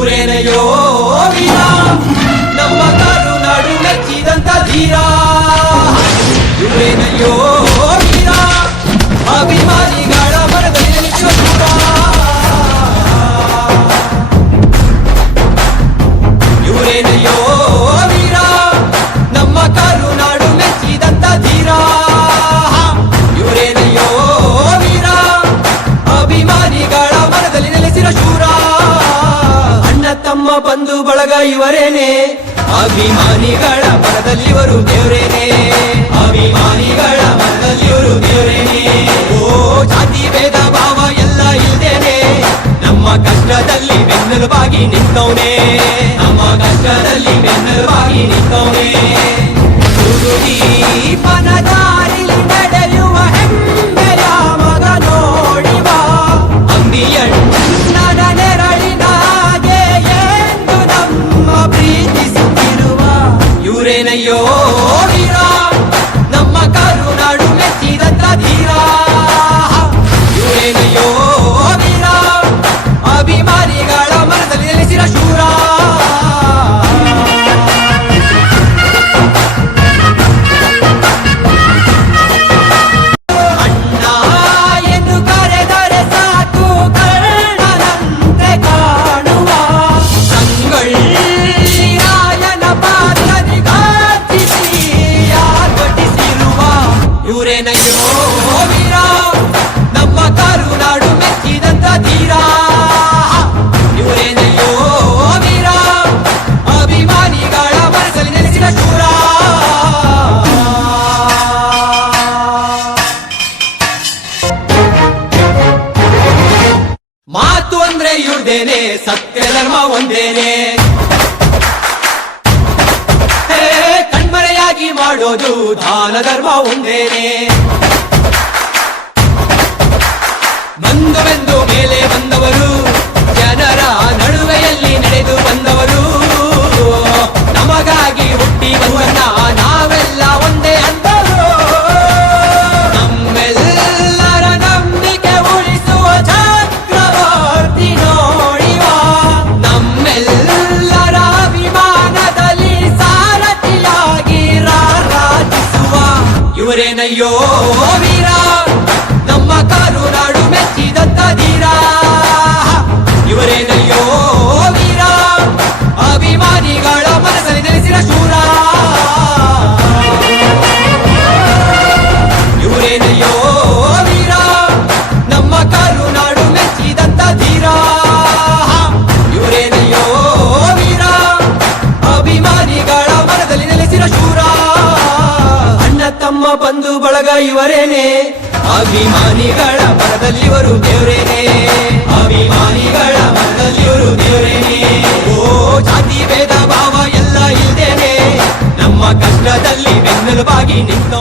ಇವರೇನೆಯೋ ವೀರ ನಮ್ಮ ಕರುನಾಡು ಮೆಚ್ಚಿದಂತ ಧೀರ ಇವರೇನೆಯೋ ತಮ್ಮ ಬಂಧು ಬಳಗ ಇವರೇನೆ. ಅಭಿಮಾನಿಗಳ ಮನದಲ್ಲಿವರು ದೇವರೇನೆ ಅಭಿಮಾನಿಗಳ ಮನದಲ್ಲಿವರು ದೇವರೇನೆ ಓ, ಜಾತಿ ಭೇದ ಭಾವ ಎಲ್ಲ ಇಲ್ದೇನೆ. ನಮ್ಮ ಕಷ್ಟದಲ್ಲಿ ಬೆನ್ನೆಲುಬಾಗಿ ನಿಂತವನೇ. ನಮ್ಮ ಕಷ್ಟದಲ್ಲಿ ಬೆನ್ನೆಲುಬಾಗಿ ನಿಂತವನೇ. Bye. ಇವ್ರದೇನೆ ಸತ್ಯ ಧರ್ಮ ಒಂದೇನೆ ಕಣ್ಮರೆಯಾಗಿ ಮಾಡೋದು ದಾನ ಧರ್ಮ ಒಂದೇನೆ. ಬಂದು ಬಂದು ಮೇಲೆ ಬಂದವರು ಇವರೇನಯ್ಯೋ ವೀರ ನಮ್ಮ ಕರುನಾಡು ಮೆಚ್ಚಿದಂತ ಧೀರ ಇವರೇನಯ್ಯೋ ಬಂಧು ಬಳಗ ಇವರೇನೆ? ಅಭಿಮಾನಿಗಳ ಮನದಲ್ಲಿವರು ದೇವರೇನೆ. ಅಭಿಮಾನಿಗಳ ಮನದಲ್ಲಿವರು ದೇವರೇನೆ. ಓ, ಜಾತಿ, ಭೇದ, ಭಾವ ಎಲ್ಲ ಇಲ್ದೇನೆ. ನಮ್ಮ ಕಷ್ಟದಲ್ಲಿ ಬೆನ್ನೆಲುಬಾಗಿ ನಿಂತೋ